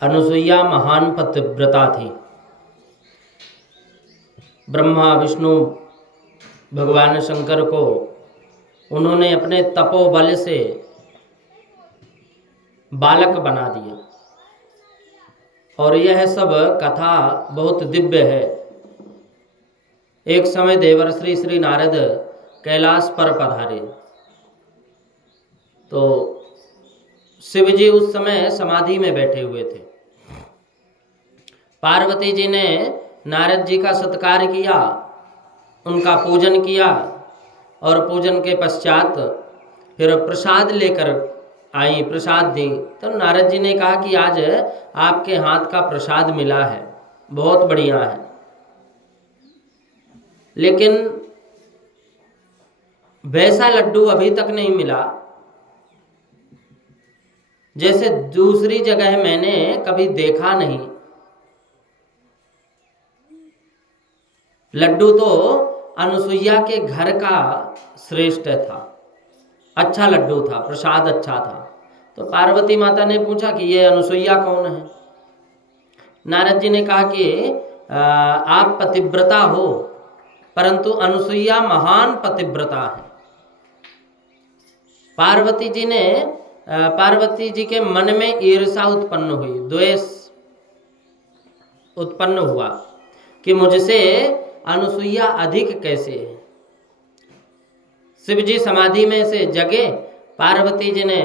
अनुसुईया महान पतिव्रता थी। ब्रह्मा विष्णु भगवान शंकर को उन्होंने अपने तपोबल से बालक बना दिया, और यह सब कथा बहुत दिव्य है। एक समय देवर्षि श्री नारद कैलाश पर पधारे तो शिव जी उस समय समाधि में बैठे हुए थे। पार्वती जी ने नारद जी का सत्कार किया, उनका पूजन किया, और पूजन के पश्चात फिर प्रसाद लेकर आई, प्रसाद दी। तो नारद जी ने कहा कि आज आपके हाथ का प्रसाद मिला है, बहुत बढ़िया है, लेकिन वैसा लड्डू अभी तक नहीं मिला जैसे दूसरी जगह मैंने कभी देखा नहीं। लड्डू तो अनुसुईया के घर का श्रेष्ठ था, अच्छा लड्डू था, प्रसाद अच्छा था। तो पार्वती माता ने पूछा कि ये अनुसुईया कौन है। नारद जी ने कहा कि आप पतिव्रता हो, परंतु अनुसुईया महान पतिव्रता है। पार्वती जी के मन में ईर्षा उत्पन्न हुई, द्वेष उत्पन्न हुआ कि मुझसे अनुसुईया अधिक कैसे है। शिव जी समाधि में से जगे, पार्वती जी ने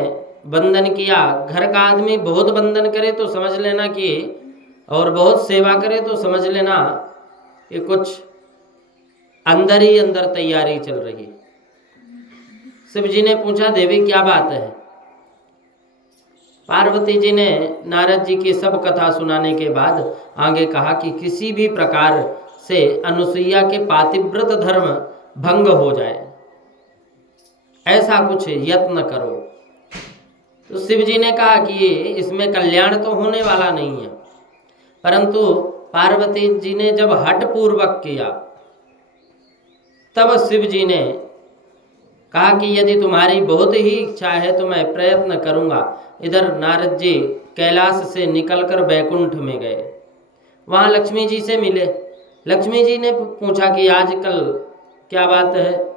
वंदन किया। घर का आदमी बहुत वंदन करे तो समझ लेना कि, और बहुत सेवा करे तो समझ लेना कि कुछ अंदर ही अंदर तैयारी चल रही। शिव जी ने पूछा, देवी क्या बात है। पार्वती जी ने नारद जी की सब कथा सुनाने के बाद आगे कहा कि किसी भी प्रकार से अनुसुईया के पातिव्रत धर्म भंग हो जाए, ऐसा कुछ यत्न करो। तो शिव जी ने कहा कि इसमें कल्याण तो होने वाला नहीं है, परंतु पार्वती जी ने जब हठ पूर्वक किया तब शिव जी ने कहा कि यदि तुम्हारी बहुत ही इच्छा है तो मैं प्रयत्न करूंगा। इधर नारद जी कैलाश से निकलकर बैकुंठ में गए, वहां लक्ष्मी जी से मिले। लक्ष्मी जी ने पूछा कि आजकल क्या बात है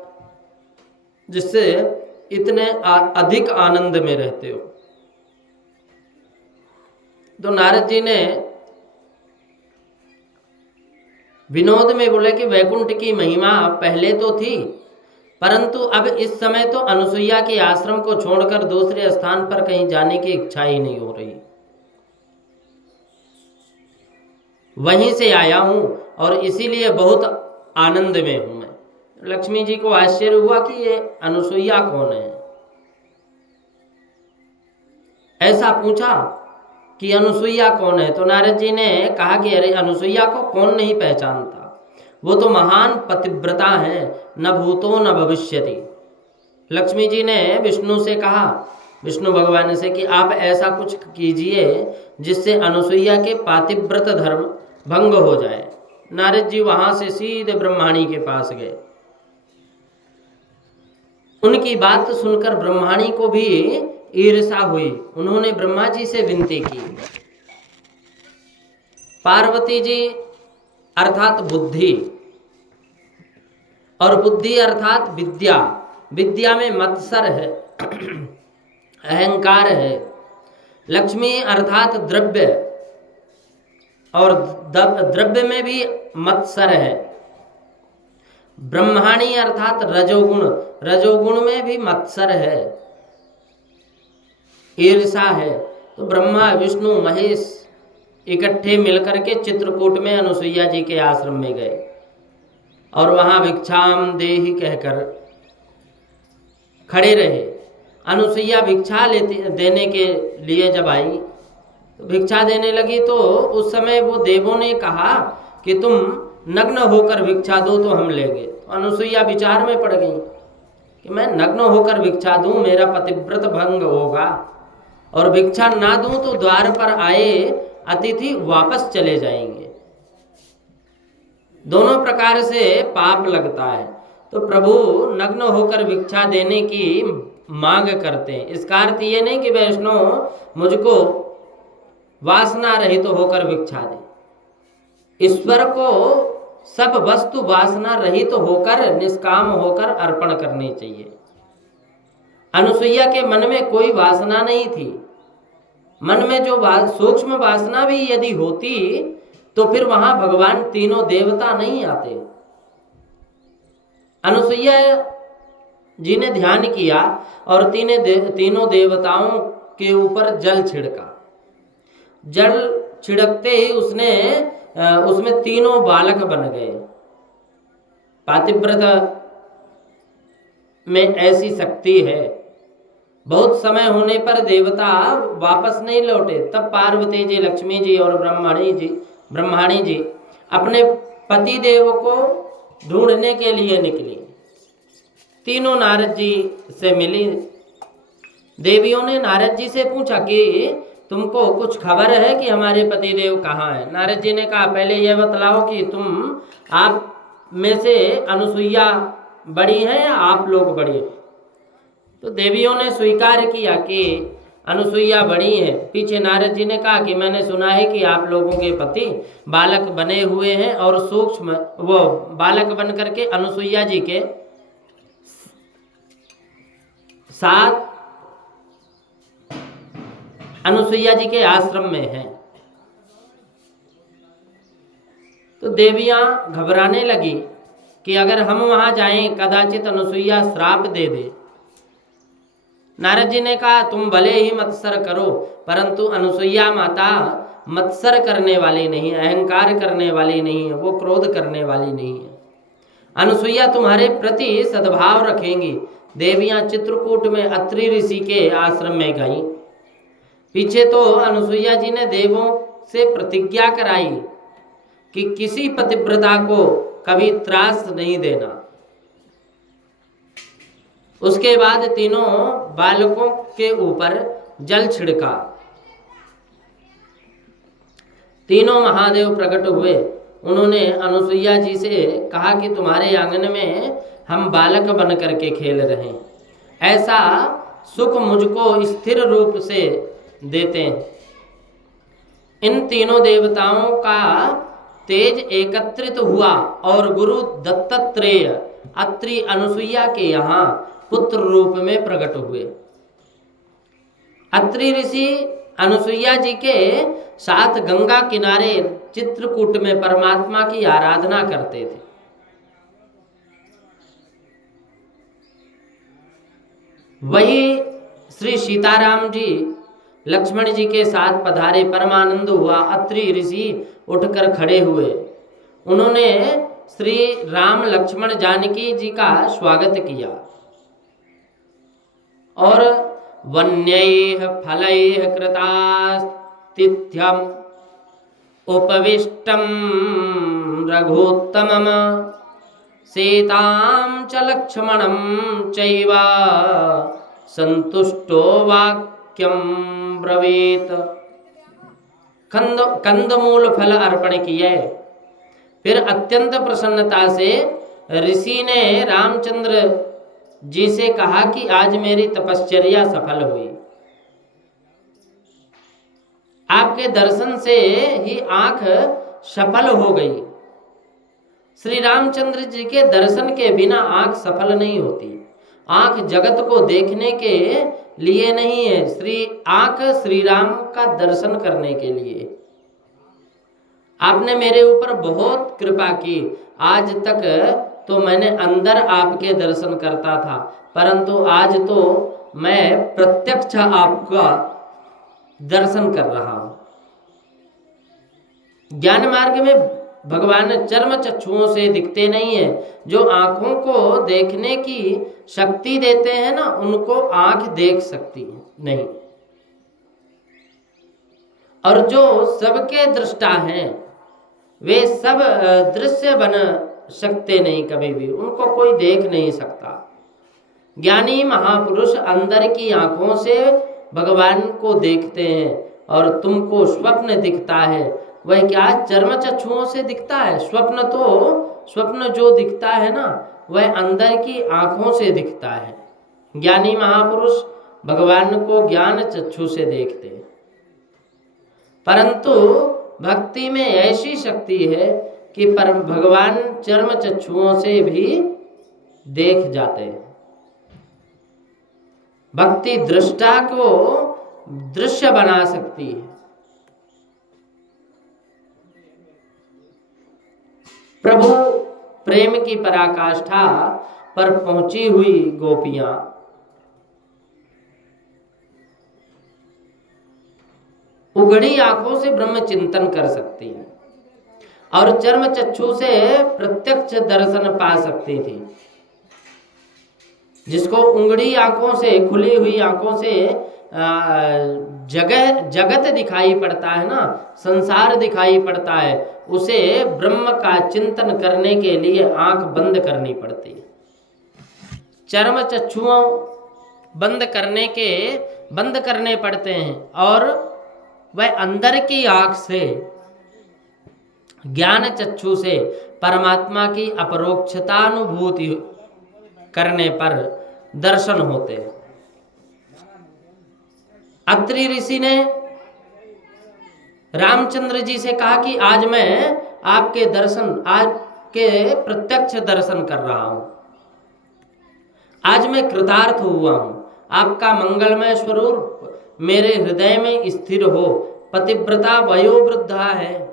जिससे इतने अधिक आनंद में रहते हो। तो नारद जी ने विनोद में बोले कि वैकुंठ की महिमा पहले तो थी, परंतु अब इस समय तो अनुसुईया के आश्रम को छोड़कर दूसरे स्थान पर कहीं जाने की इच्छा ही नहीं हो रही। वहीं से आया हूं और इसीलिए बहुत आनंद में हूं मैं। लक्ष्मी जी को आश्चर्य हुआ कि ये अनुसुईया कौन है। ऐसा पूछा कि अनुसुईया कौन है, तो नारद जी ने कहा कि अरे अनुसुईया को कौन नहीं पहचानता, वो तो महान पतिव्रता है, न भूतो न भविष्यति। लक्ष्मी जी ने विष्णु से कहा, विष्णु भगवान से, कि आप ऐसा कुछ कीजिए जिससे अनुसुईया के पातिव्रत धर्म भंग हो जाए। नारद जी वहां से सीधे ब्रह्माणी के पास गए। उनकी बात सुनकर ब्रह्माणी को भी ईर्षा हुई। उन्होंने ब्रह्मा जी से विनती की, पार्वती जी अर्थात बुद्धि, और बुद्धि अर्थात विद्या, विद्या में मत्सर है, अहंकार है। लक्ष्मी अर्थात द्रव्य, और द्रव्य में भी मत्सर है। ब्रह्माणी अर्थात रजोगुण, रजोगुण में भी मत्सर है, ईर्षा है। तो ब्रह्मा विष्णु महेश इकट्ठे मिलकर के चित्रकूट में अनुसुईया जी के आश्रम में गए, और वहां भिक्षाम देहि कहकर खड़े रहे। अनुसुईया भिक्षा देने के लिए जब आई, तो भिक्षा देने लगी, तो उस समय वो देवों ने कहा कि तुम नग्न होकर भिक्षा दो तो हम लेंगे। तो अनुसुईया विचार में पड़ गई कि मैं नग्न होकर भिक्षा दूं, मेरा पतिव्रत भंग होगा, और भिक्षा ना दूं तो द्वार पर आए अतिथि वापस चले जाएंगे, दोनों प्रकार से पाप लगता है। तो प्रभु नग्न होकर भिक्षा देने की मांग करते हैं। इसका अर्थ ये नहीं कि वैष्णव मुझको वासना रहित तो होकर भिक्षा दे। ईश्वर को सब वस्तु वासना रहित तो होकर, निष्काम होकर अर्पण करनी चाहिए। अनुसुईया के मन में कोई वासना नहीं थी। मन में जो सूक्ष्म वासना भी यदि होती तो फिर वहां भगवान तीनों देवता नहीं आते। अनुसुईया जी ने ध्यान किया और तीनों देवताओं के ऊपर जल छिड़का। जल छिड़कते ही उसमें तीनों बालक बन गए। पातिव्रत में ऐसी शक्ति है। बहुत समय होने पर देवता वापस नहीं लौटे। तब पार्वती जी, लक्ष्मी जी और ब्रह्माणी जी अपने पति देव को ढूंढने के लिए निकली। तीनों नारद जी से मिली। देवियों ने नारद जी से पूछा कि तुमको कुछ खबर है कि हमारे पति देव कहाँ हैं? नारद जी ने कहा, पहले यह बतलाओ कि आप में से अनुसुईया बड़ी हैं या आप लोग बड़ी हैं? तो देवियों ने स्वीकार किया कि अनुसुईया बड़ी है। पीछे नारद जी ने कहा कि मैंने सुना है कि आप लोगों के पति बालक बने हुए हैं और सूक्ष्म वो बालक बन करके अनुसुईया जी के साथ अनुसुईया जी के आश्रम में हैं। तो देवियां घबराने लगी कि अगर हम वहां जाएं कदाचित अनुसुईया श्राप दे दे। नारद जी ने कहा, तुम भले ही मत्सर करो, परंतु अनुसुईया माता मत्सर करने वाली नहीं है, अहंकार करने वाली नहीं है, वो क्रोध करने वाली नहीं है। अनुसुईया तुम्हारे प्रति सद्भाव रखेंगी। देवियां चित्रकूट में अत्रि ऋषि के आश्रम में गईं। पीछे तो अनुसुईया जी ने देवों से प्रतिज्ञा कराई कि किसी पतिव्रता को कभी त्रास नहीं देना। उसके बाद तीनों बालकों के ऊपर जल छिड़का। तीनों महादेव प्रकट हुए। उन्होंने अनुसुईया जी से कहा कि तुम्हारे आंगन में हम बालक बन करके खेल रहे हैं, ऐसा सुख मुझको स्थिर रूप से देते हैं। इन तीनों देवताओं का तेज एकत्रित हुआ और गुरु दत्तात्रेय अत्रि अनुसुईया के यहाँ पुत्र रूप में प्रकट हुए। अत्रि ऋषि अनुसुईया जी के साथ गंगा किनारे चित्रकूट में परमात्मा की आराधना करते थे। वही श्री सीताराम जी लक्ष्मण जी के साथ पधारे। परमानंद हुआ। अत्रि ऋषि उठकर खड़े हुए। उन्होंने श्री राम लक्ष्मण जानकी जी का स्वागत किया और वन्यैः फलैः कृतास्तिथ्यम् उपविष्टं रघुत्तमम् सीतां च लक्ष्मणं चैव संतुष्टो वाक्यं ब्रवीत। कंदमूल फल अर्पण किए। फिर अत्यंत प्रसन्नता से ऋषि ने रामचंद्र जी से कहा कि आज मेरी तपश्चर्या सफल हुई। आपके दर्शन से ही आंख सफल हो गई। श्री रामचंद्र जी के दर्शन के बिना आंख सफल नहीं होती। आंख जगत को देखने के लिए नहीं है, आंख श्री राम का दर्शन करने के लिए। आपने मेरे ऊपर बहुत कृपा की। आज तक तो मैंने अंदर आपके दर्शन करता था, परंतु आज तो मैं प्रत्यक्ष आपका दर्शन कर रहा हूं। ज्ञान मार्ग में भगवान चर्म चक्षुओं से दिखते नहीं है। जो आंखों को देखने की शक्ति देते हैं ना, उनको आंख देख सकती है नहीं। और जो सबके दृष्टा हैं वे सब दृश्य बन सकते नहीं, कभी भी उनको कोई देख नहीं सकता। ज्ञानी महापुरुष अंदर की आंखों से भगवान को देखते हैं। और तुमको स्वप्न दिखता है, वह क्या चर्म चक्षुओं से दिखता है? स्वप्न जो दिखता है ना, वह अंदर की आंखों से दिखता है। ज्ञानी महापुरुष भगवान को ज्ञान चक्षु से देखते हैं। परंतु भक्ति में ऐसी शक्ति है कि परम भगवान चर्म चक्षुओं से भी देख जाते हैं। भक्ति दृष्टा को दृश्य बना सकती है। प्रभु प्रेम की पराकाष्ठा पर पहुंची हुई गोपियां उघड़ी आंखों से ब्रह्म चिंतन कर सकती हैं और चर्म चक्षु से प्रत्यक्ष दर्शन पा सकती थी। जिसको उंगड़ी आंखों से, खुली हुई आंखों से जगत दिखाई पड़ता है ना, संसार दिखाई पड़ता है, उसे ब्रह्म का चिंतन करने के लिए आंख बंद करनी पड़ती है। चर्म चक्षुओं बंद करने पड़ते हैं और वह अंदर की आंख से, ज्ञान चक्षु से परमात्मा की अपरोक्षतानुभूति करने पर दर्शन होते हैं। अत्रि ऋषि ने रामचंद्र जी से कहा कि आज मैं आपके प्रत्यक्ष दर्शन कर रहा हूं, आज मैं कृतार्थ हुआ हूं, आपका मंगलमय स्वरूप मेरे हृदय में स्थिर हो। पतिव्रता वयोवृद्धा है,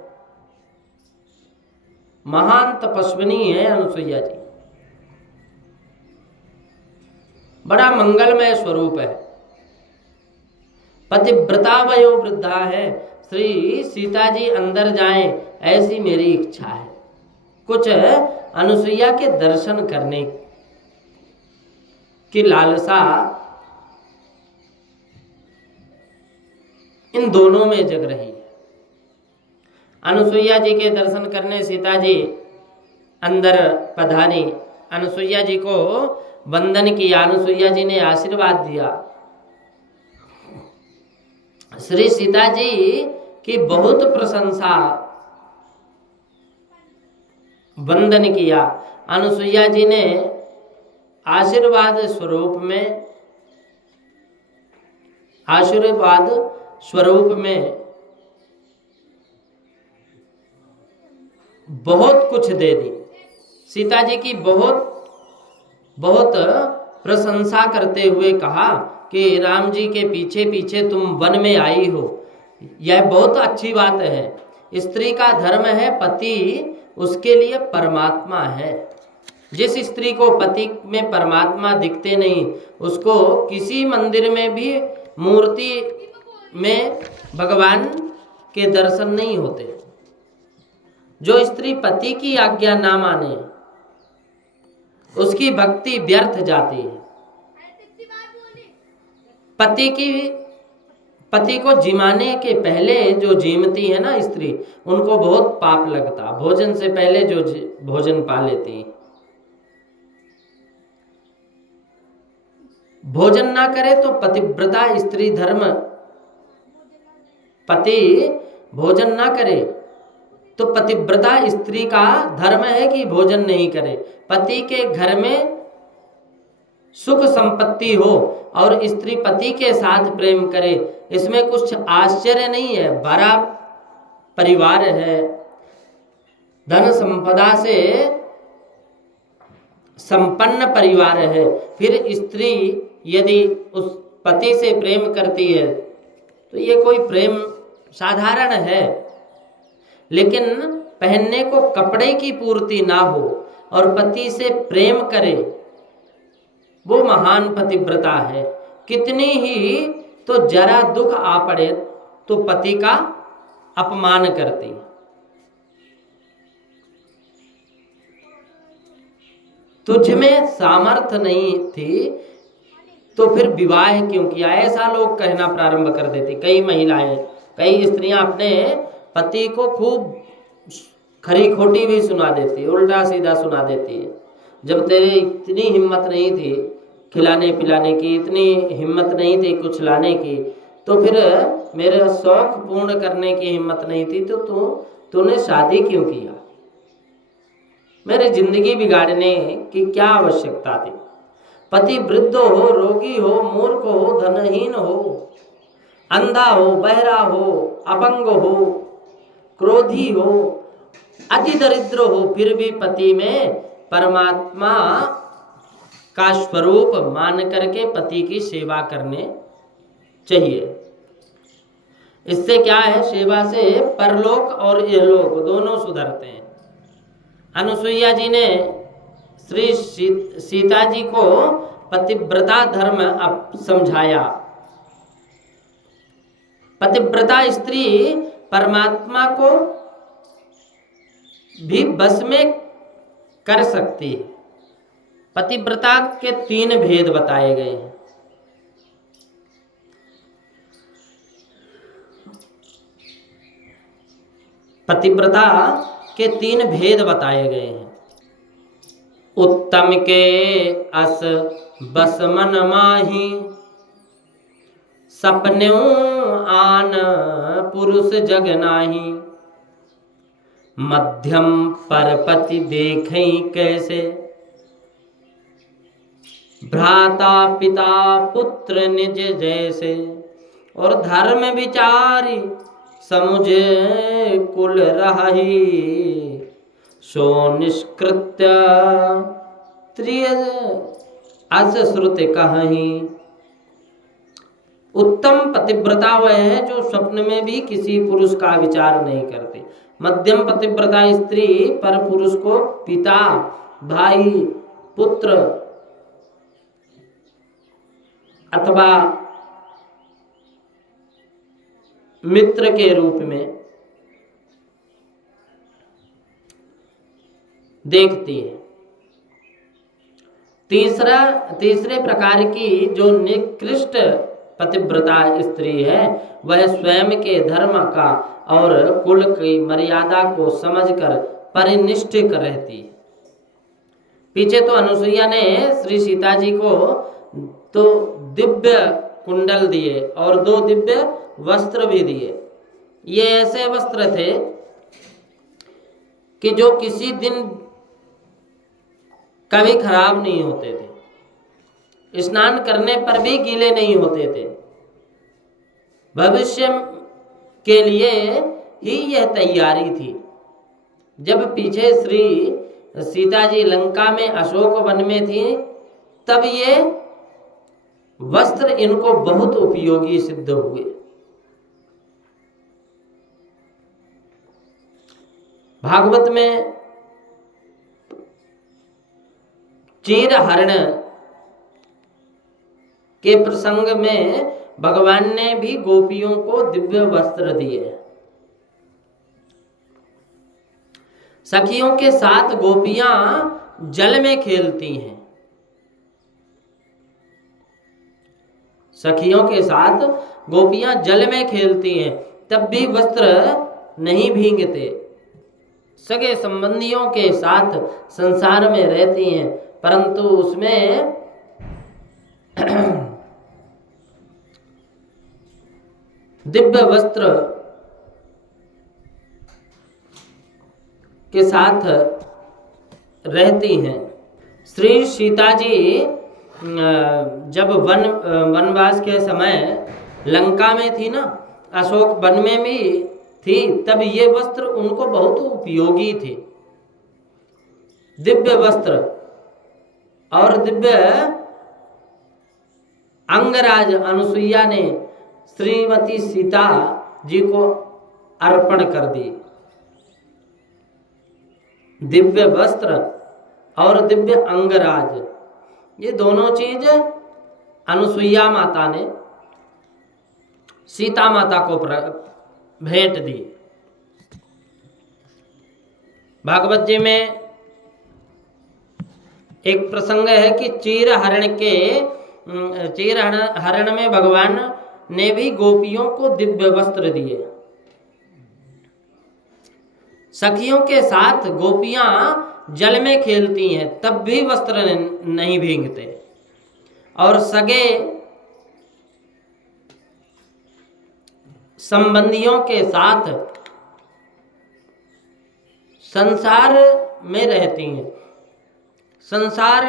महान तपस्विनी है अनुसुईया जी, बड़ा मंगलमय स्वरूप है, पतिव्रता वयोवृद्धा है। श्री सीता जी अंदर जाएं ऐसी मेरी इच्छा है। कुछ अनुसुईया के दर्शन करने की लालसा इन दोनों में जग रही है। अनुसुईया जी के दर्शन करने सीता जी अंदर पधारी, अनुसुईया जी को वंदन किया, अनुसुईया जी ने आशीर्वाद दिया। श्री सीता जी की बहुत प्रशंसा, वंदन किया। अनुसुईया जी ने आशीर्वाद स्वरूप में बहुत कुछ दे दी। सीता जी की बहुत प्रशंसा करते हुए कहा कि राम जी के पीछे पीछे तुम वन में आई हो, यह बहुत अच्छी बात है। स्त्री का धर्म है, पति उसके लिए परमात्मा है। जिस स्त्री को पति में परमात्मा दिखते नहीं, उसको किसी मंदिर में भी मूर्ति में भगवान के दर्शन नहीं होते। जो स्त्री पति की आज्ञा ना माने उसकी भक्ति व्यर्थ जाती है। पति को जिमाने के पहले जो जीमती है ना स्त्री, उनको बहुत पाप लगता। भोजन से पहले जो भोजन पा लेती, भोजन ना करे तो पतिव्रता स्त्री धर्म, पति भोजन ना करे तो पतिव्रता स्त्री का धर्म है कि भोजन नहीं करे। पति के घर में सुख संपत्ति हो और स्त्री पति के साथ प्रेम करे, इसमें कुछ आश्चर्य नहीं है। बड़ा परिवार है, धन संपदा से संपन्न परिवार है, फिर स्त्री यदि उस पति से प्रेम करती है तो ये कोई प्रेम साधारण है। लेकिन पहनने को कपड़े की पूर्ति ना हो और पति से प्रेम करे, वो महान पतिव्रता है। कितनी ही तो जरा दुख आ पड़े तो पति का अपमान करती। तुझ में सामर्थ्य नहीं थी तो फिर विवाह क्यों किया, ऐसा लोग कहना प्रारंभ कर देते। कई महिलाएं, कई स्त्रियां अपने पति को खूब खरी खोटी भी सुना देती, उल्टा सीधा सुना देती है। जब तेरे इतनी हिम्मत नहीं थी खिलाने पिलाने की, इतनी हिम्मत नहीं थी कुछ लाने की, तो फिर मेरे शौक पूर्ण करने की हिम्मत नहीं थी तो तूने शादी क्यों किया? मेरी जिंदगी बिगाड़ने की क्या आवश्यकता थी? पति वृद्ध हो, रोगी हो, मूर्ख हो, धनहीन हो, अंधा हो, बहरा हो, अपंग हो, क्रोधी हो, अति दरिद्र हो, फिर भी पति में परमात्मा का स्वरूप मान करके पति की सेवा करने चाहिए। इससे क्या है, सेवा से परलोक और इहलोक दोनों सुधरते हैं। अनुसुईया जी ने श्री सीता जी को पतिव्रता धर्म अब समझाया। पतिव्रता स्त्री परमात्मा को भी बस में कर सकती है। पतिव्रता के 3 भेद बताए गए हैं। पतिव्रता के 3 भेद बताए गए हैं। उत्तम के अस बस मन माही, सपन्यों आन पुरुष जग नाही। मध्यम पर पति देखें कैसे, भ्राता पिता पुत्र निज जैसे। और धर्म विचारी समुझे कुल रही, सो निष्कृत्य त्रिय अस श्रुत कहीं। उत्तम पतिव्रता वह है जो स्वप्न में भी किसी पुरुष का विचार नहीं करते। मध्यम पतिव्रता स्त्री पर पुरुष को पिता, भाई, पुत्र अथवा मित्र के रूप में देखती है। तीसरे प्रकार की जो निकृष्ट पतिव्रता स्त्री है, वह स्वयं के धर्म का और कुल की मर्यादा को समझकर परिनिष्ठ रहती है। पीछे तो अनुसुईया ने श्री सीता जी को तो दिव्य कुंडल दिए और 2 दिव्य वस्त्र भी दिए। ये ऐसे वस्त्र थे कि जो किसी दिन कभी खराब नहीं होते थे, स्नान करने पर भी गीले नहीं होते थे। भविष्य के लिए ही यह तैयारी थी। जब पीछे श्री सीता जी लंका में अशोक वन में थी, तब ये वस्त्र इनको बहुत उपयोगी सिद्ध हुए। भागवत में चीर हरण के प्रसंग में भगवान ने भी गोपियों को दिव्य वस्त्र दिए। सखियों के साथ गोपियां जल में खेलती हैं। सखियों के साथ गोपियां जल में खेलती हैं, तब भी वस्त्र नहीं भीगते। सगे संबंधियों के साथ संसार में रहती हैं, परंतु उसमें दिव्य वस्त्र के साथ रहती हैं। श्री सीता जी जब वनवास के समय लंका में थी ना, अशोक वन में भी थी, तब ये वस्त्र उनको बहुत उपयोगी थे। दिव्य वस्त्र और दिव्य अंगराज अनुसुईया ने श्रीमती सीता जी को अर्पण कर दी। दिव्य वस्त्र और दिव्य अंगराज, ये दोनों चीज अनुसुईया माता ने सीता माता को भेंट दी। भागवत जी में एक प्रसंग है कि चीर हरण में भगवान ने भी गोपियों को दिव्य वस्त्र दिए। सखियों के साथ गोपियां जल में खेलती हैं, तब भी वस्त्र नहीं भीगते। और सगे संबंधियों के साथ संसार में रहती हैं, संसार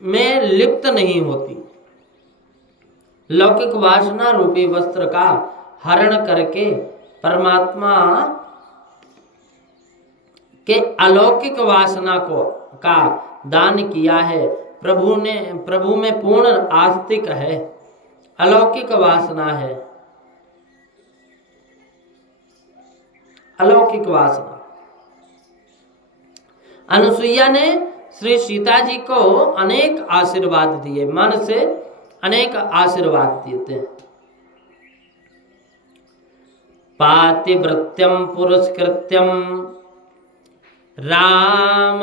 में लिप्त नहीं होती। लौकिक वासना रूपी वस्त्र का हरण करके परमात्मा के अलौकिक वासना को का दान किया है। प्रभु में पूर्ण आस्तिक है, अलौकिक वासना है, अलौकिक वासना। अनुसुईया ने श्री सीता जी को अनेक आशीर्वाद दिए, मन से अनेक आशीर्वाद दिए थे। पातिव्रत्यम पुरस्कृत्यम राम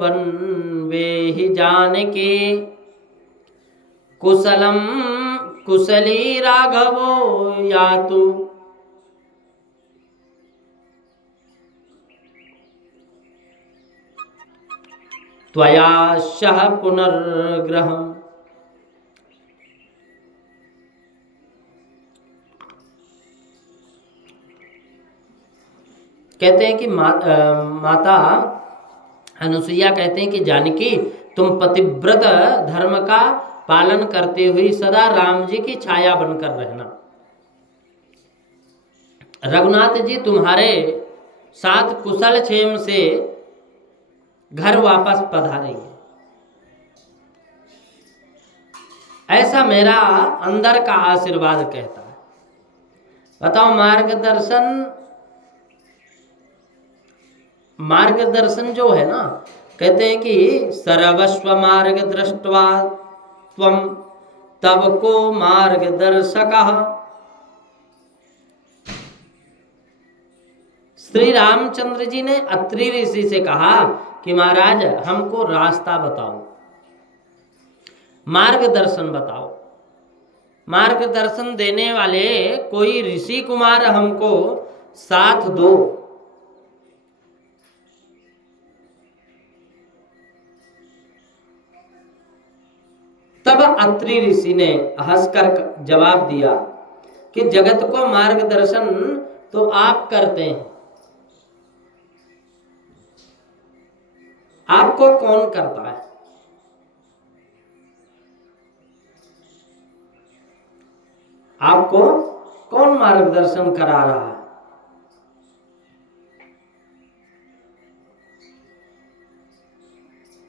वन्वेहि जानकी कुशलम कुशली राघवो यातु। त्वया सह पुनर्ग्रहम्। कहते हैं कि माता अनुसुईया कहते हैं कि जानकी, तुम पतिव्रत धर्म का पालन करते हुए सदा राम जी की छाया बनकर रहना। रघुनाथ जी तुम्हारे साथ कुशल क्षेम से घर वापस पधारेंगे, ऐसा मेरा अंदर का आशीर्वाद कहता है। बताओ, मार्गदर्शन जो है ना, कहते हैं कि सर्वस्व मार्ग दृष्ट्वा त्वं तब को मार्गदर्शकः। श्री रामचंद्र जी ने अत्रि ऋषि से कहा कि महाराज हमको रास्ता बताओ, मार्गदर्शन बताओ। मार्गदर्शन देने वाले कोई ऋषि कुमार हमको साथ दो। तब अत्रि ऋषि ने हंसकर जवाब दिया कि जगत को मार्गदर्शन तो आप करते हैं, आपको कौन करता है? आपको कौन मार्गदर्शन करा रहा है?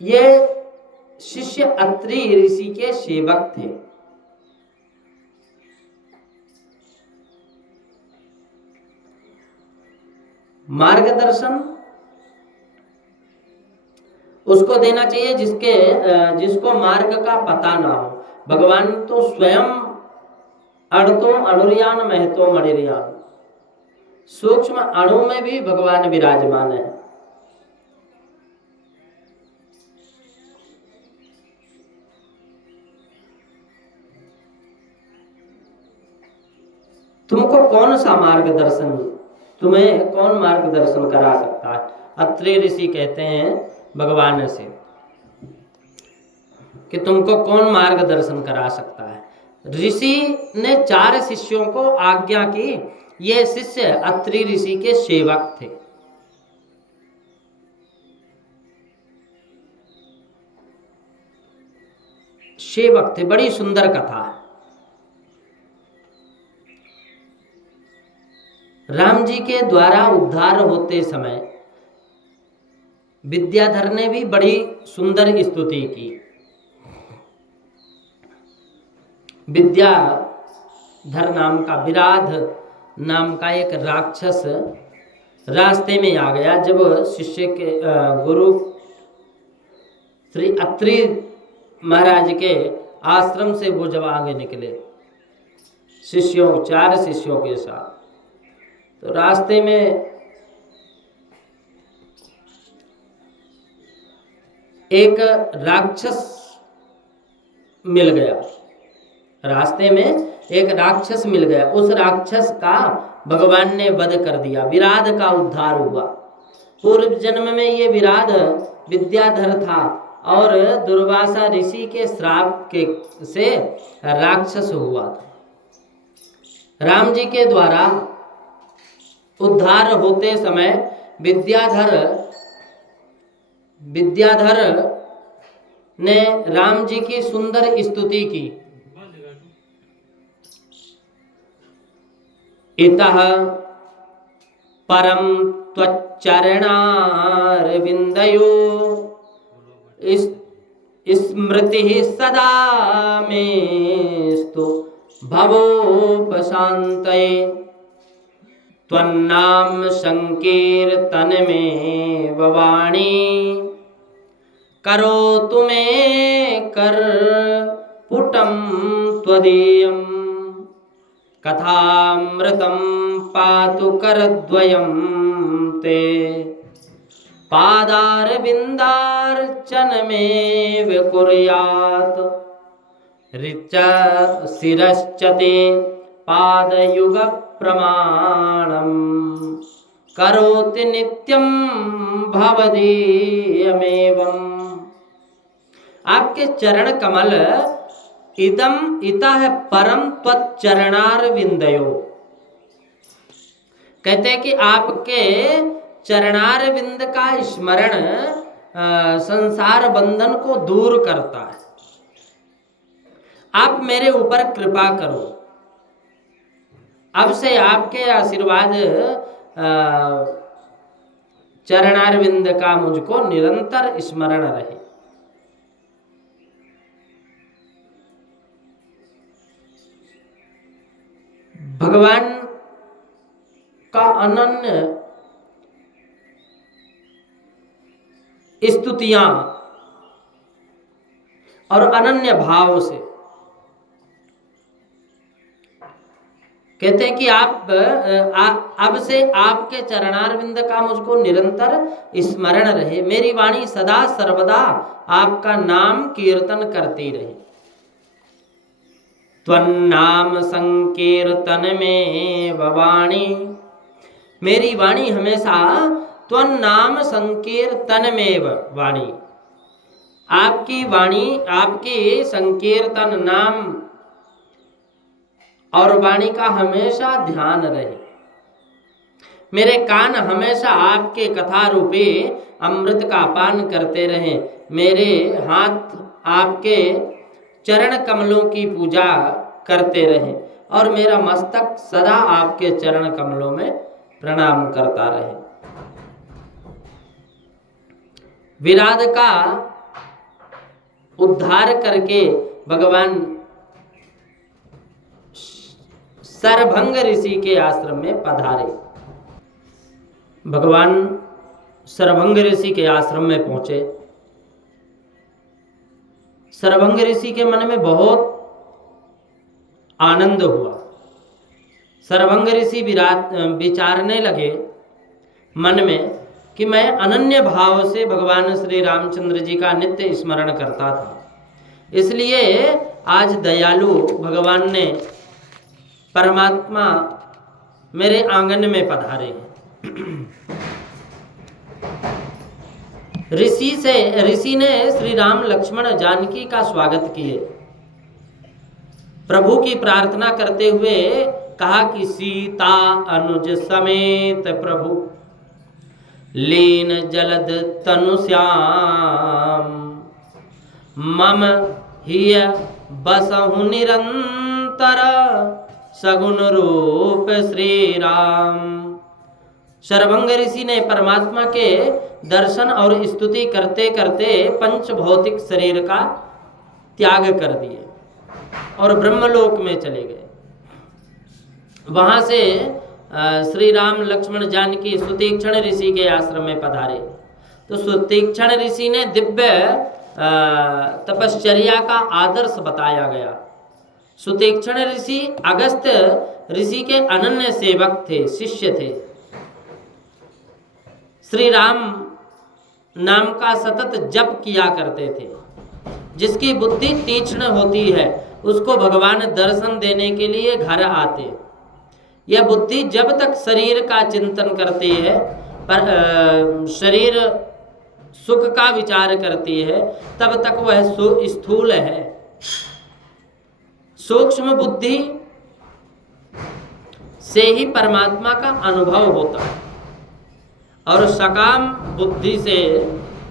ये शिष्य अत्रि ऋषि के सेवक थे। मार्गदर्शन उसको देना चाहिए जिसको मार्ग का पता ना हो। भगवान तो स्वयं अणुतो अणुर्यान महतो मणिर्यान, सूक्ष्म अणु में भी भगवान विराजमान है। तुमको कौन सा मार्गदर्शन, तुम्हें कौन मार्गदर्शन करा सकता है? अत्रि ऋषि कहते हैं भगवान से कि तुमको कौन मार्गदर्शन करा सकता है? ऋषि ने 4 शिष्यों को आज्ञा की। ये शिष्य अत्रि ऋषि के सेवक थे। सेवक थे। बड़ी सुंदर कथा है। राम जी के द्वारा उद्धार होते समय विद्याधर ने भी बड़ी सुंदर स्तुति की। विद्याधर नाम का, विराध नाम का एक राक्षस रास्ते में आ गया। जब शिष्य के गुरु श्री अत्रि महाराज के आश्रम से वो जब आगे निकले 4 शिष्यों के साथ, तो रास्ते में एक राक्षस मिल गया। रास्ते में एक राक्षस मिल गया। उस राक्षस का भगवान ने वध कर दिया। विराध का उद्धार हुआ। पूर्व जन्म में ये विराध विद्याधर था और दुर्वासा ऋषि के श्राप से राक्षस हुआ था। राम जी के द्वारा उद्धार होते समय विद्याधर ने राम जी की सुंदर स्तुति की। इतः परम त्वच्चरणारविन्दयो स्मृतिः सदा मेस्तु भवोपशान्तये त्वन्नाम संकीर्तनमेव वाणी करोतु मे करपुटं त्वदीयं कथामृतं पातु करद्वयं ते पादारविन्दार्चनमेव कुर्यात् ऋचा शिरश्च ते पादयुगप्रमाणम् करोति नित्यं भवदीयमेवम्। आपके चरण कमल इदम इतः परम त्वच्चरणारविन्दयो, कहते हैं कि आपके चरणारविंद का स्मरण संसार बंधन को दूर करता है। आप मेरे ऊपर कृपा करो, अब से आपके आशीर्वाद चरणारविंद का मुझको निरंतर स्मरण रहे। भगवान का अनन्य स्तुतियां और अनन्य भाव से कहते हैं कि आप अब से आपके चरणारविंद का मुझको निरंतर स्मरण रहे, मेरी वाणी सदा सर्वदा आपका नाम कीर्तन करती रहे। त्वन्नाम संकीर्तन में वाणी, मेरी वाणी हमेशा त्वन्नाम संकीर्तन में वाणी, आपकी वाणी आपकी संकीर्तन नाम और वाणी का हमेशा ध्यान रहे। मेरे कान हमेशा आपके कथा रूपी अमृत का पान करते रहें, मेरे हाथ आपके चरण कमलों की पूजा करते रहें और मेरा मस्तक सदा आपके चरण कमलों में प्रणाम करता रहे। विराध का उद्धार करके भगवान सरभंग ऋषि के आश्रम में पधारे। भगवान सरभंग ऋषि के आश्रम में पहुंचे। सरभंग ऋषि के मन में बहुत आनंद हुआ। सरभंग ऋषि विचारने लगे मन में कि मैं अनन्य भाव से भगवान श्री रामचंद्र जी का नित्य स्मरण करता था, इसलिए आज दयालु भगवान ने परमात्मा मेरे आंगन में पधारे हैं। ऋषि ने श्री राम लक्ष्मण जानकी का स्वागत किए। प्रभु की प्रार्थना करते हुए कहा कि सीता अनुज समेत प्रभु लीन जलद तनु श्याम मम हिय बसहु निरंतर सगुण रूप श्री राम। सरभंग ऋषि ने परमात्मा के दर्शन और स्तुति करते करते पंच भौतिक शरीर का त्याग कर दिए और ब्रह्मलोक में चले गए। वहां से श्री राम लक्ष्मण जानकी सुतीक्षण ऋषि के आश्रम में पधारे। तो सुतीक्षण ऋषि ने दिव्य तपश्चर्या का आदर्श बताया गया। सुतीक्षण ऋषि अगस्त्य ऋषि के अनन्य सेवक थे, शिष्य थे। श्री राम नाम का सतत जप किया करते थे। जिसकी बुद्धि तीक्ष्ण होती है उसको भगवान दर्शन देने के लिए घर आते। यह बुद्धि जब तक शरीर का चिंतन करती है, पर शरीर सुख का विचार करती है, तब तक वह स्थूल है। सूक्ष्म बुद्धि से ही परमात्मा का अनुभव होता है और सकाम बुद्धि से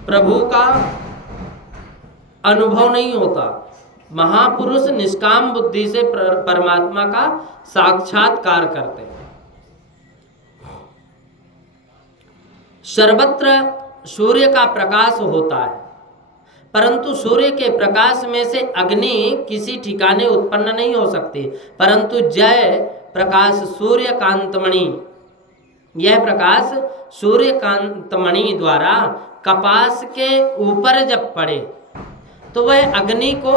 प्रभु का अनुभव नहीं होता। महापुरुष निष्काम बुद्धि से परमात्मा का साक्षात्कार करते हैं। सर्वत्र सूर्य का प्रकाश होता है, परंतु सूर्य के प्रकाश में से अग्नि किसी ठिकाने उत्पन्न नहीं हो सकती, परंतु जय प्रकाश सूर्यकांतमणि, यह प्रकाश सूर्यकांतमणि द्वारा कपास के ऊपर जब पड़े तो वह अग्नि को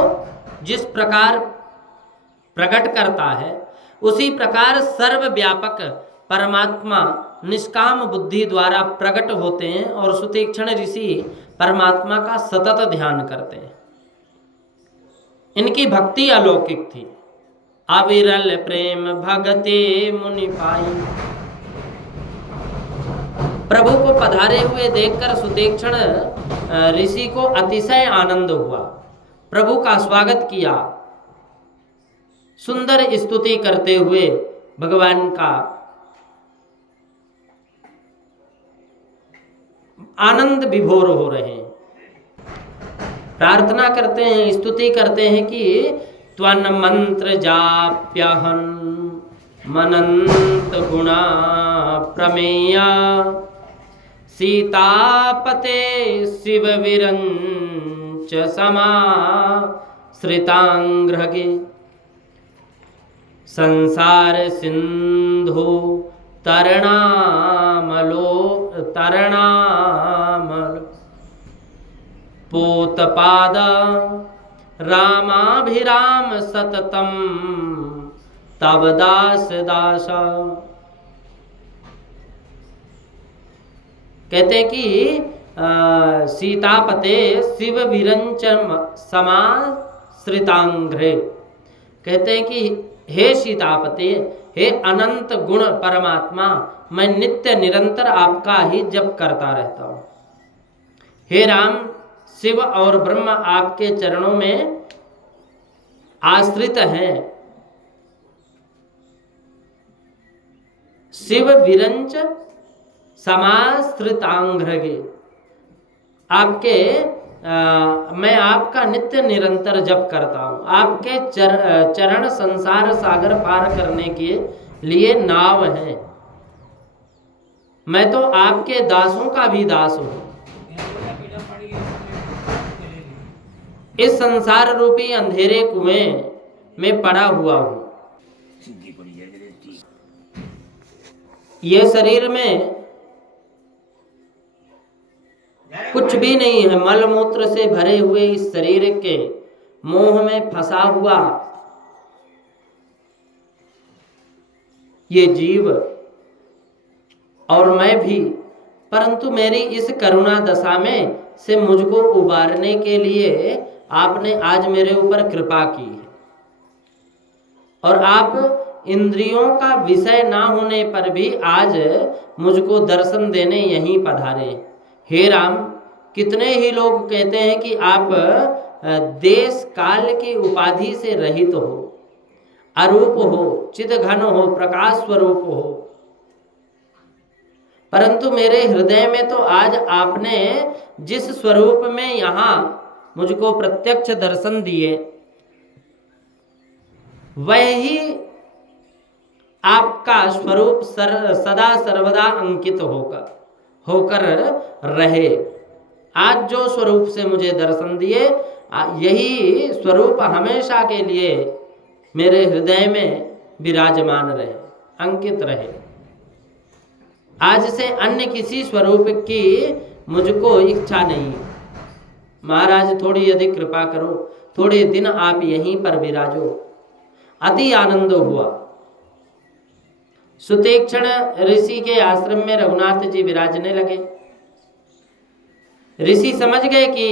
जिस प्रकार प्रकट करता है, उसी प्रकार सर्वव्यापक परमात्मा निष्काम बुद्धि द्वारा प्रकट होते हैं और सुतीक्ष्ण ऋषि परमात्मा का सतत ध्यान करते हैं। इनकी भक्ति अलौकिक थी। अविरल प्रेम भगते मुनि पाई। प्रभु को पधारे हुए देखकर सुतीक्ष्ण ऋषि को अतिशय आनंद हुआ। प्रभु का स्वागत किया, सुंदर स्तुति करते हुए भगवान का आनंद विभोर हो रहे हैं, प्रार्थना करते हैं, स्तुति करते हैं कि त्वन मंत्र जाप्यहन मनंत गुणा प्रमेया सीतापते शिव विरंच समा श्रितांग्रगे संसार सिंधु तरणामलो पोतपाद रामाभिराम सततम तव दास दासा। कहते हैं कि सीतापते शिव विरंच समा श्रितांग्रे, कहते हैं कि हे सीतापते, हे अनंत गुण परमात्मा, मैं नित्य निरंतर आपका ही जप करता रहता हूँ। हे राम, शिव और ब्रह्म आपके चरणों में आश्रित हैं। शिव विरंच समाश्रितांग्रगे, आपके मैं आपका नित्य निरंतर जप करता हूँ। आपके चरण संसार सागर पार करने के लिए नाव हैं। मैं तो आपके दासों का भी दास हूँ। इस संसार रूपी अंधेरे कुएं में पड़ा हुआ हूँ। यह शरीर में कुछ भी नहीं है। मल मूत्र से भरे हुए इस शरीर के मोह में फंसा हुआ ये जीव और मैं भी, परंतु मेरी इस करुणा दशा में से मुझको उबारने के लिए आपने आज मेरे ऊपर कृपा की है। और आप इंद्रियों का विषय ना होने पर भी आज मुझको दर्शन देने यहीं पधारे। हे राम, कितने ही लोग कहते हैं कि आप देश काल की उपाधि से रहित हो, अरूप हो, चिदघन हो, प्रकाश स्वरूप हो, परंतु मेरे हृदय में तो आज आपने जिस स्वरूप में यहाँ मुझको प्रत्यक्ष दर्शन दिए, वही आपका स्वरूप सदा सर्वदा अंकित होकर रहे। आज जो स्वरूप से मुझे दर्शन दिए, यही स्वरूप हमेशा के लिए मेरे हृदय में विराजमान रहे, अंकित रहे। आज से अन्य किसी स्वरूप की मुझको इच्छा नहीं। महाराज, थोड़ी अधिक कृपा करो, थोड़े दिन आप यहीं पर विराजो। अति आनंद हुआ। सुतीक्ष्ण ऋषि के आश्रम में रघुनाथ जी विराजने लगे। ऋषि समझ गए कि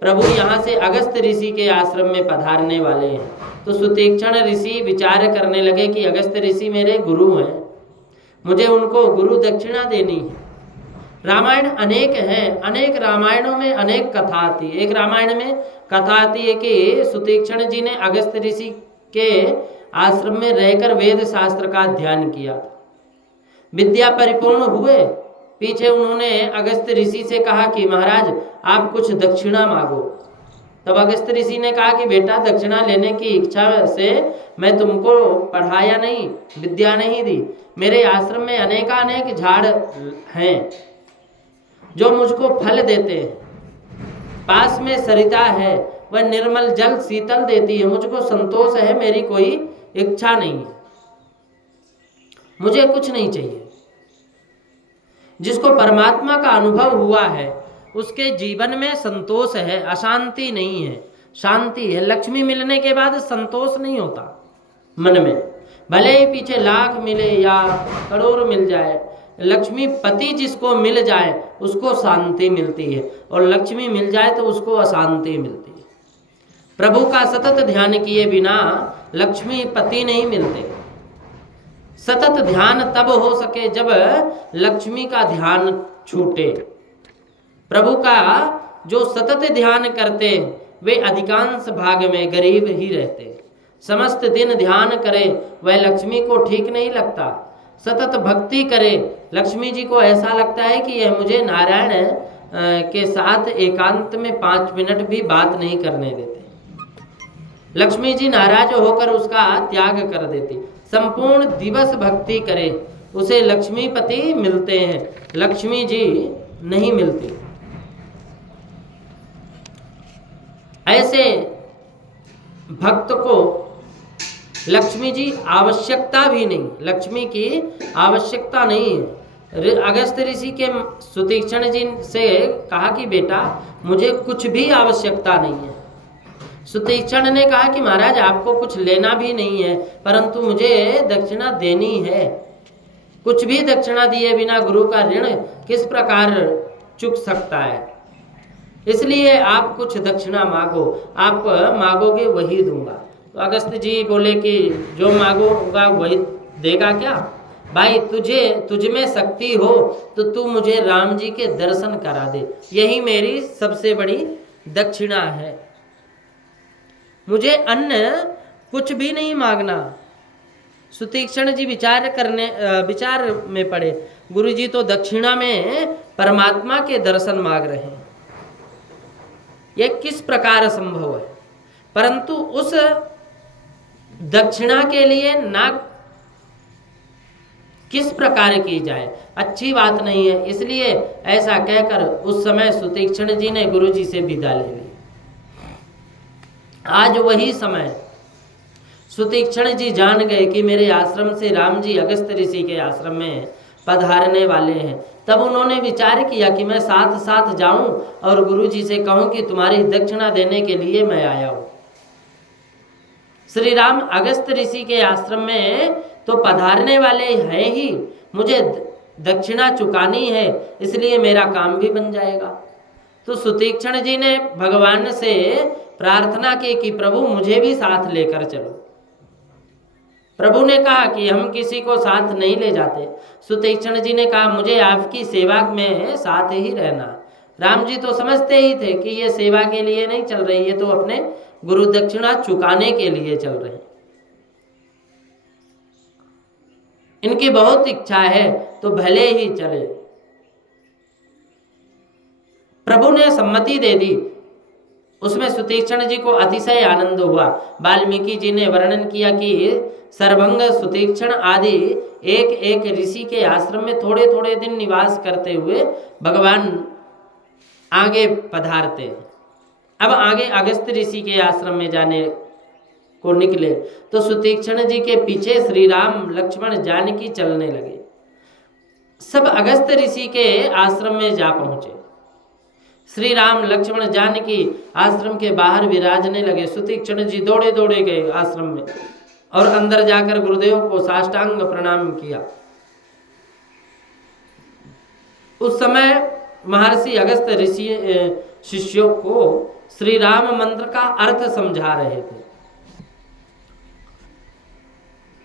प्रभु यहाँ से अगस्त ऋषि के आश्रम में पधारने वाले हैं, तो सुतीक्ष्ण ऋषि विचार करने लगे कि अगस्त ऋषि मेरे गुरु हैं, मुझे उनको गुरु दक्षिणा देनी है। रामायण अनेक हैं, अनेक रामायणों में अनेक कथा आती है। एक रामायण में कथा आती है कि सुतीक्ष्ण जी ने अगस्त ऋषि के आश्रम में रहकर वेद शास्त्र का अध्ययन किया, विद्या परिपूर्ण हुए। पीछे उन्होंने अगस्त ऋषि से कहा कि महाराज आप कुछ दक्षिणा मांगो। तब अगस्त ऋषि ने कहा कि बेटा, दक्षिणा लेने की इच्छा से मैं तुमको पढ़ाया नहीं, विद्या नहीं दी। मेरे आश्रम में अनेकानेक झाड़ हैं, जो मुझको फल देते हैं। पास में सरिता है, वह निर्मल जल शीतल देती है। मुझको संतोष है, मेरी कोई इच्छा नहीं है, मुझे कुछ नहीं चाहिए। जिसको परमात्मा का अनुभव हुआ है उसके जीवन में संतोष है, अशांति नहीं है, शांति है। लक्ष्मी मिलने के बाद संतोष नहीं होता मन में, भले ही पीछे लाख मिले या करोड़ मिल जाए, लक्ष्मी पति जिसको मिल जाए उसको शांति मिलती है, और लक्ष्मी मिल जाए तो उसको अशांति मिलती है। प्रभु का सतत ध्यान किए बिना लक्ष्मी पति नहीं मिलते। सतत ध्यान तब हो सके जब लक्ष्मी का ध्यान छूटे। प्रभु का जो सतत ध्यान करते वे अधिकांश भाग में गरीब ही रहते। समस्त दिन ध्यान करे वह लक्ष्मी को ठीक नहीं लगता। सतत भक्ति करे, लक्ष्मी जी को ऐसा लगता है कि यह मुझे नारायण के साथ एकांत में 5 मिनट भी बात नहीं करने देते। लक्ष्मी जी नाराज होकर उसका त्याग कर देती। संपूर्ण दिवस भक्ति करे उसे लक्ष्मीपति मिलते हैं, लक्ष्मी जी नहीं मिलती। ऐसे भक्त को लक्ष्मी जी आवश्यकता भी नहीं, लक्ष्मी की आवश्यकता नहीं है। अगस्त ऋषि के सुतीक्षण जी से कहा कि बेटा मुझे कुछ भी आवश्यकता नहीं है। सुतीक्षण ने कहा कि महाराज आपको कुछ लेना भी नहीं है, परंतु मुझे दक्षिणा देनी है। कुछ भी दक्षिणा दिए बिना गुरु का ऋण किस प्रकार चुक सकता है, इसलिए आप कुछ दक्षिणा मांगो, आप मांगोगे वही दूंगा। तो अगस्त जी बोले कि जो मांगोगा वही देगा क्या? भाई तुझ में शक्ति हो तो तू मुझे राम जी के दर्शन करा दे, यही मेरी सबसे बड़ी दक्षिणा है। मुझे अन्य कुछ भी नहीं मांगना। सुतीक्षण जी विचार में पड़े, गुरु जी तो दक्षिणा में परमात्मा के दर्शन मांग रहे हैं, यह किस प्रकार संभव है? परंतु उस दक्षिणा के लिए ना किस प्रकार की जाए, अच्छी बात नहीं है। इसलिए ऐसा कहकर उस समय सुतीक्षण जी ने गुरु जी से विदा ले ली। आज वही समय सुतीक्षण जी जान गए कि मेरे आश्रम से राम जी अगस्त ऋषि के आश्रम में पधारने वाले हैं। तब उन्होंने विचार किया कि मैं साथ साथ जाऊं और गुरु जी से कहूं कि तुम्हारी दक्षिणा देने के लिए मैं आया हूं। श्री राम अगस्त ऋषि के आश्रम में तो पधारने वाले हैं ही, मुझे दक्षिणा चुकानी है, इसलिए मेरा काम भी बन जाएगा। तो सुतीक्षण जी ने भगवान से प्रार्थना की कि प्रभु मुझे भी साथ लेकर चलो। प्रभु ने कहा कि हम किसी को साथ नहीं ले जाते। सुतीक्षण जी ने कहा मुझे आपकी सेवा में साथ ही रहना। राम जी तो समझते ही थे कि ये सेवा के लिए नहीं चल रही, ये तो अपने गुरु दक्षिणा चुकाने के लिए चल रहे हैं। इनकी बहुत इच्छा है तो भले ही चले। प्रभु ने सम्मति दे दी। उसमें सुतीक्षण जी को अतिशय आनंद हुआ। वाल्मीकि जी ने वर्णन किया कि सर्वभंग, सुतीक्षण आदि एक एक ऋषि के आश्रम में थोड़े थोड़े दिन निवास करते हुए भगवान आगे पधारते। अब आगे अगस्त ऋषि के आश्रम में जाने को निकले तो सुतीक्षण जी के पीछे श्री राम लक्ष्मण जानकी चलने लगे। सब अगस्त ऋषि के आश्रम में जा पहुंचे। श्री राम लक्ष्मण जानकी आश्रम के बाहर विराजने लगे। सुतीक्षण जी दौड़े दौड़े गए आश्रम में और अंदर जाकर गुरुदेव को साष्टांग प्रणाम किया। उस समय महर्षि अगस्त ऋषि शिष्यों को श्री राम मंत्र का अर्थ समझा रहे थे।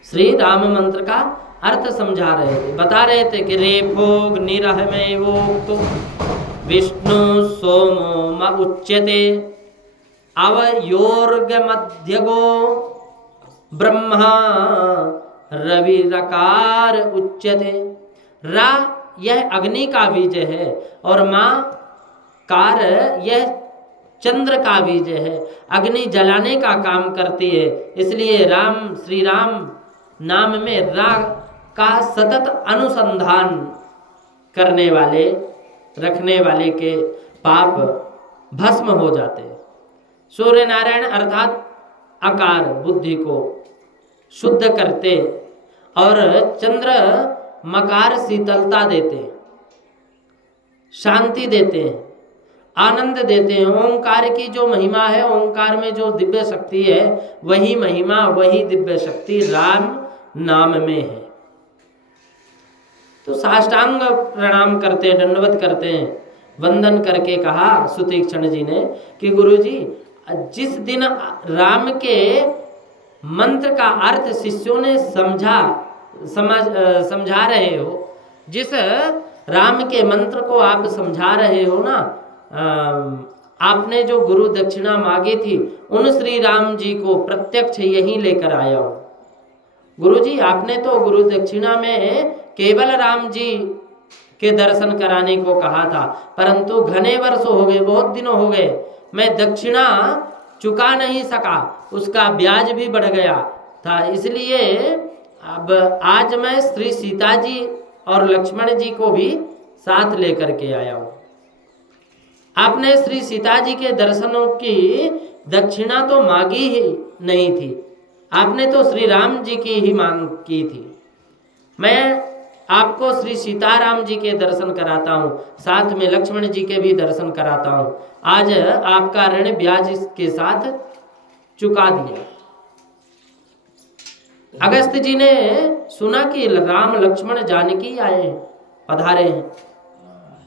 श्री राम मंत्र का अर्थ समझा रहे थे, बता रहे थे कि रेफोग निरहमेवोक्तो विष्णु सोमो म उच्यते अवयोर्गमध्यगो ब्रह्मा रविरकार उच्यते। रा यह अग्नि का बीज है और माँ कार यह चंद्र का बीज है। अग्नि जलाने का काम करती है, इसलिए राम श्री राम नाम में रा का सतत अनुसंधान करने वाले रखने वाले के पाप भस्म हो जाते हैं। सूर्य नारायण अर्थात आकार बुद्धि को शुद्ध करते और चंद्र मकार शीतलता देते हैं, शांति देते हैं, आनंद देते हैं। ओंकार की जो महिमा है, ओंकार में जो दिव्य शक्ति है, वही महिमा वही दिव्य शक्ति राम नाम में है। तो साष्टांग प्रणाम करते हैं, दंडवत करते हैं। वंदन करके कहा सुतीक्षण जी ने कि गुरुजी, जिस दिन राम के मंत्र का अर्थ शिष्यों ने समझा रहे हो, जिस राम के मंत्र को आप समझा रहे हो ना, आपने जो गुरु दक्षिणा मांगी थी, उन श्री राम जी को प्रत्यक्ष यहीं लेकर आया हो। गुरुजी, आपने तो गुरु दक्षिणा में केवल राम जी के दर्शन कराने को कहा था, परंतु घने वर्ष हो गए, बहुत दिनों हो गए, मैं दक्षिणा चुका नहीं सका, उसका ब्याज भी बढ़ गया था। इसलिए अब आज मैं श्री सीता जी और लक्ष्मण जी को भी साथ लेकर के आया हूँ। आपने श्री सीता जी के दर्शनों की दक्षिणा तो मांगी ही नहीं थी, आपने तो श्री राम जी की ही मांग की थी। मैं आपको श्री सीताराम जी के दर्शन कराता हूँ, साथ में लक्ष्मण जी के भी दर्शन कराता हूँ। आज आपका ऋण ब्याज के साथ चुका दिया। अगस्त जी ने सुना कि राम लक्ष्मण जानकी आए हैं, पधारे हैं,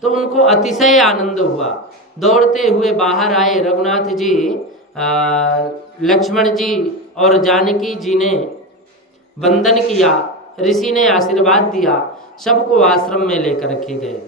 तो उनको अतिशय आनंद हुआ। दौड़ते हुए बाहर आए रघुनाथ जी, लक्ष्मण जी और जानकी जी ने वंदन किया, ऋषि ने आशीर्वाद दिया, सबको आश्रम में लेकर रखे गए।